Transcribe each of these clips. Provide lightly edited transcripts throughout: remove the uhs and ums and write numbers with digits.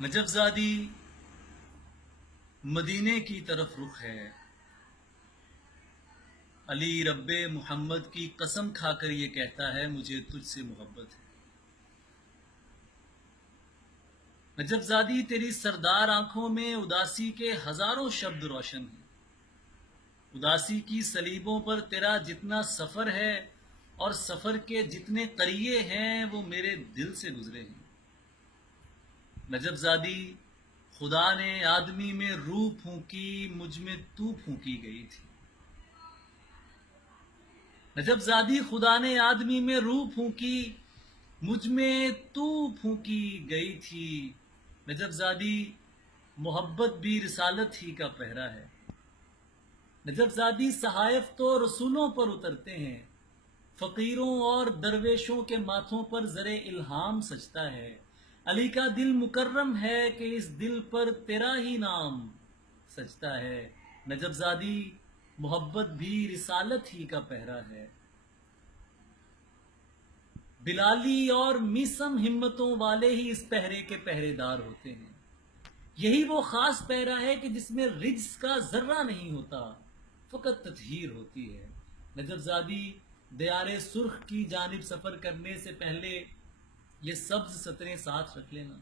Najaf زادی مدینے کی طرف رخ ہے، علی رب محمد کی قسم کھا کر یہ کہتا ہے مجھے تجھ سے محبت ہے۔ نجف زادی تیری سردار آنکھوں میں اداسی کے ہزاروں شبد روشن ہیں، اداسی کی سلیبوں پر تیرا جتنا سفر ہے اور سفر کے جتنے قریے ہیں وہ میرے دل سے گزرے ہیں۔ نجف زادی خدا نے آدمی میں روح پھونکی، مجھ میں تو پھونکی گئی تھی۔ نجف زادی خدا نے آدمی میں روح پھونکی، مجھ میں تو پھونکی گئی تھی۔ نجف زادی محبت بھی رسالت ہی کا پہرا ہے۔ نجف زادی صحائف تو رسولوں پر اترتے ہیں، فقیروں اور درویشوں کے ماتھوں پر زر الہام سجتا ہے۔ علی کا دل مکرم ہے کہ اس دل پر تیرا ہی نام سجتا ہے۔ نجف زادی محبت بھی رسالت ہی کا پہرا ہے۔ بلالی اور میسم ہمتوں والے ہی اس پہرے کے پہرے دار ہوتے ہیں۔ یہی وہ خاص پہرا ہے کہ جس میں رجس کا ذرہ نہیں ہوتا، فقط تطہیر ہوتی ہے۔ نجف زادی دیار سرخ کی جانب سفر کرنے سے پہلے یہ سبز سطریں ساتھ رکھ لینا۔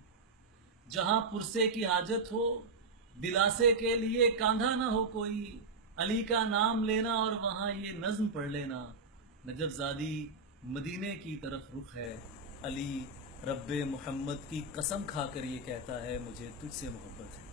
جہاں پرسے کی حاجت ہو، دلاسے کے لیے کاندھا نہ ہو کوئی، علی کا نام لینا اور وہاں یہ نظم پڑھ لینا۔ نجف زادی مدینے کی طرف رخ ہے، علی رب محمد کی قسم کھا کر یہ کہتا ہے مجھے تجھ سے محبت ہے۔